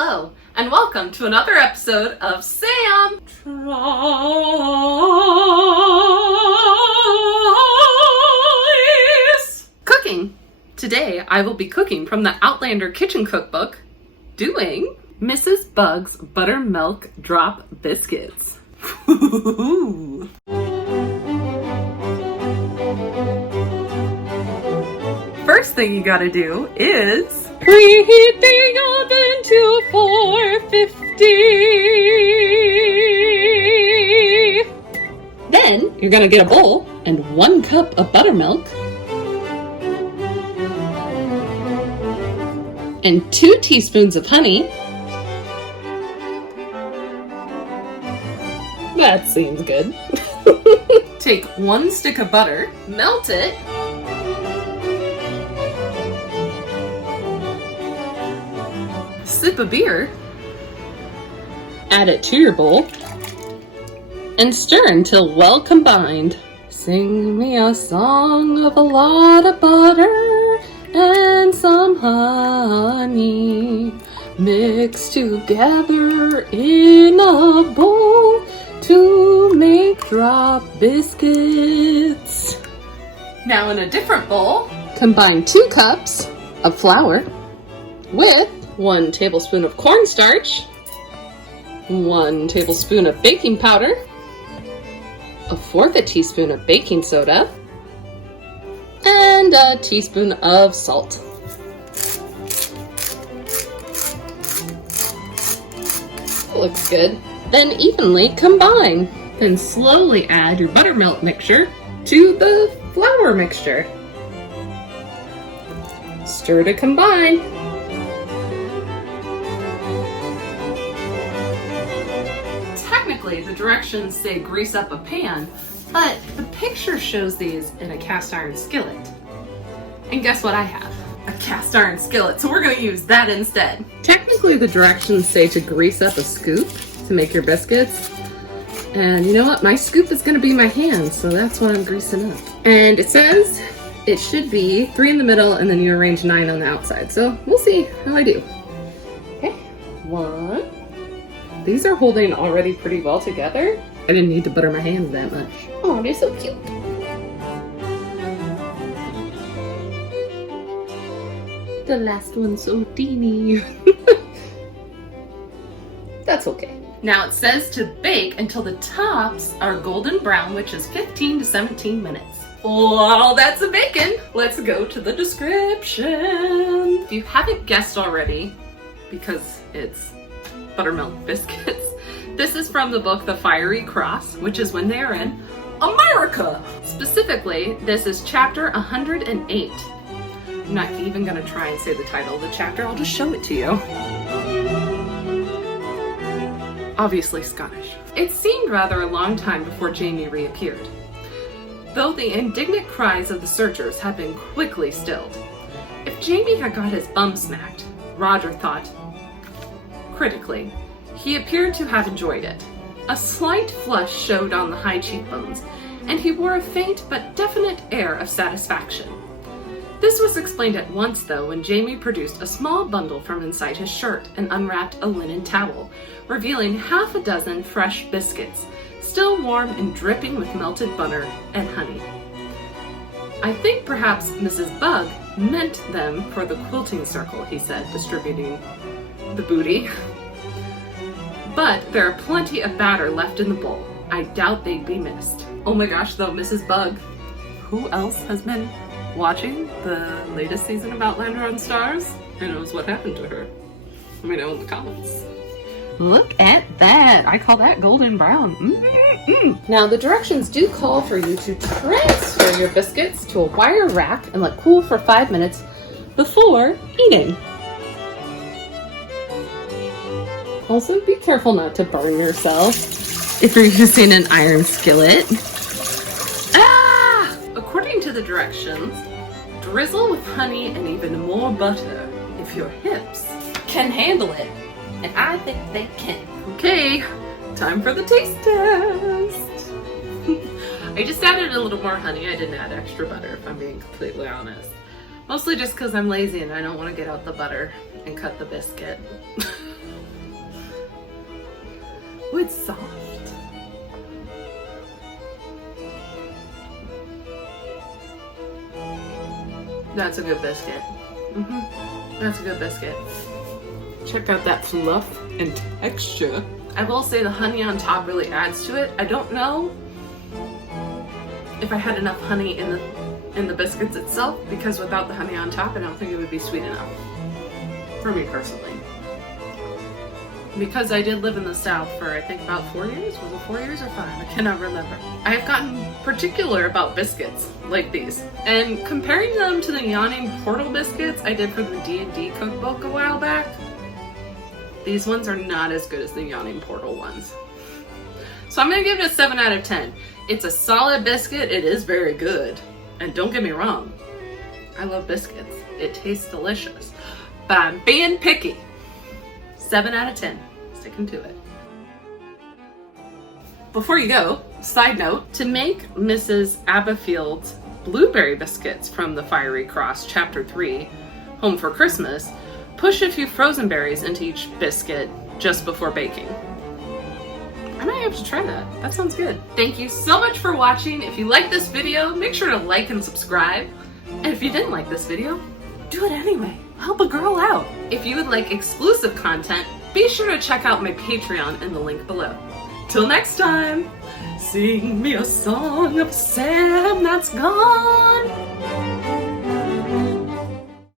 Hello, and welcome to another episode of Sam Tries Cooking. Today I will be cooking from the Outlander Kitchen cookbook, doing Mrs. Bug's Buttermilk Drop Biscuits. First thing you gotta do is preheat the oven to 450. Then you're gonna get a bowl and 1 cup of buttermilk and 2 teaspoons of honey. That seems good. Take 1 stick of butter, melt it, sip a beer, add it to your bowl, and stir until well combined. Sing me a song of a lot of butter and some honey mixed together in a bowl to make drop biscuits. Now in a different bowl, combine 2 cups of flour with 1 tablespoon of cornstarch, 1 tablespoon of baking powder, 1/4 teaspoon of baking soda, and a teaspoon of salt. Looks good. Then evenly combine. Then slowly add your buttermilk mixture to the flour mixture. Stir to combine. Technically, the directions say grease up a pan, but the picture shows these in a cast iron skillet. And guess what I have? A cast iron skillet, so we're going to use that instead. Technically, the directions say to grease up a scoop to make your biscuits. And you know what? My scoop is going to be my hand, so that's what I'm greasing up. And it says it should be 3 in the middle, and then you arrange 9 on the outside. So we'll see how I do. Okay, 1. These are holding already pretty well together. I didn't need to butter my hands that much. Oh, they're so cute. The last one's so teeny. That's okay. Now it says to bake until the tops are golden brown, which is 15 to 17 minutes. While that's a bacon, let's go to the description. If you haven't guessed already, because it's buttermilk biscuits, this is from the book The Fiery Cross, which is when they are in America. Specifically, this is chapter 108. I'm not even gonna try and say the title of the chapter, I'll just show it to you. Obviously Scottish. It seemed rather a long time before Jamie reappeared, though the indignant cries of the searchers had been quickly stilled. If Jamie had got his bum smacked, Roger thought critically, he appeared to have enjoyed it. A slight flush showed on the high cheekbones, and he wore a faint but definite air of satisfaction. This was explained at once, though, when Jamie produced a small bundle from inside his shirt and unwrapped a linen towel, revealing half a dozen fresh biscuits, still warm and dripping with melted butter and honey. I think perhaps Mrs. Bug meant them for the quilting circle, he said, distributing the booty. But there are plenty of batter left in the bowl. I doubt they'd be missed. Oh my gosh, though, Mrs. Bug. Who else has been watching the latest season of Outlander on Stars and knows what happened to her? Let me know in the comments. Look at that. I call that golden brown. Now the directions do call for you to transfer your biscuits to a wire rack and let cool for 5 minutes before eating. Also, be careful not to burn yourself if you're using an iron skillet. According to the directions, drizzle with honey and even more butter if your hips can handle it. And I think they can. Okay, time for the taste test. I just added a little more honey. I didn't add extra butter, if I'm being completely honest. Mostly just because I'm lazy and I don't want to get out the butter and cut the biscuit. Oh, it's soft. That's a good biscuit. That's a good biscuit. Check out that fluff and texture. I will say the honey on top really adds to it. I don't know if I had enough honey in the biscuits itself, because without the honey on top, I don't think it would be sweet enough for me personally. Because I did live in the South for I think about 4 years. Was it 4 years or 5? I cannot remember. I have gotten particular about biscuits like these, and comparing them to the Yawning Portal biscuits I did for the D&D cookbook a while back, these ones are not as good as the Yawning Portal ones. So I'm gonna give it a 7 out of 10. It's a solid biscuit. It is very good, and don't get me wrong, I love biscuits. It tastes delicious, but I'm being picky. 7 out of 10. Sticking to it. Before you go, side note, to make Mrs. Abafield's blueberry biscuits from the Fiery Cross Chapter 3, Home for Christmas, push a few frozen berries into each biscuit just before baking. I might have to try that. That sounds good. Thank you so much for watching. If you liked this video, make sure to like and subscribe. And if you didn't like this video, do it anyway. Help a girl out. If you would like exclusive content, be sure to check out my Patreon in the link below. Till next time, sing me a song of Sam that's gone.